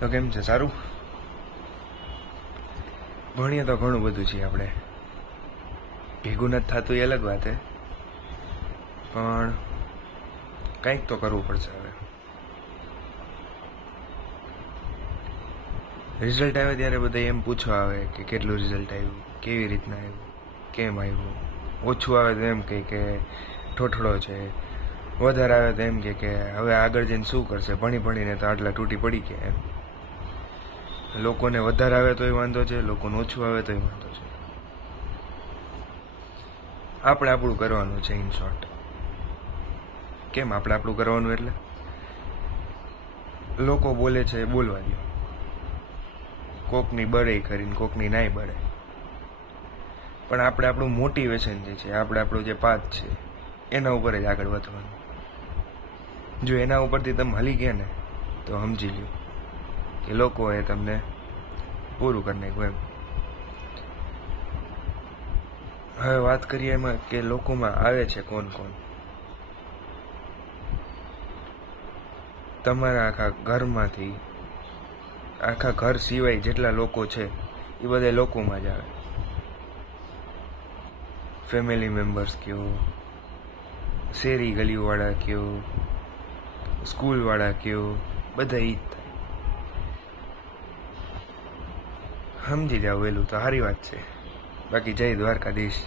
તો કેમ છે? સારું. ભણીએ તો ઘણું બધું છે, આપણે ભેગું નથી થતું એ અલગ વાત છે, પણ કંઈક તો કરવું પડશે. હવે રિઝલ્ટ આવે ત્યારે બધા એમ પૂછવા આવે કે કેટલું રિઝલ્ટ આવ્યું, કેવી રીતના આવ્યું, કેમ આવ્યું. ઓછું આવે તો એમ કહે કે ઠોઠડો છે, વધારે આવે તો એમ કે હવે આગળ જઈને શું કરશે, ભણી ભણીને તો આટલા તૂટી પડી ગયા એમ. લોકોને વધારે આવે તોય વાંધો છે, લોકોને ઓછું આવે તોય વાંધો છે. આપણે આપણું કરવાનું છે. ઇન શોર્ટ, કેમ આપણે આપણું કરવાનું એટલે લોકો બોલે છે એ બોલવા દો. કોકની બળે કરીને કોકની નાય બળે, પણ આપણે આપણું મોટિવેશન જે છે, આપણે આપણું જે પાથ છે એના ઉપર જ આગળ વધવાનું. જો એના ઉપરથી તમે હલી ગયા ને તો સમજી લ્યો કે લોકોએ તમને પૂરું કરી નાખ્યું એમ. હવે વાત કરીએ એમાં કે લોકોમાં આવે છે કોણ કોણ. તમારા આખા ઘરમાંથી, આખા ઘર સિવાય જેટલા લોકો છે એ બધા લોકોમાં જ આવે. ફેમિલી મેમ્બર્સ કયો, શેરી ગલીવાળા કયો, સ્કૂલવાળા કયો, બધા ઈ જ થાય. સમજી જાવ વહેલું તો સારી વાત છે. બાકી જય દ્વારકાધીશ.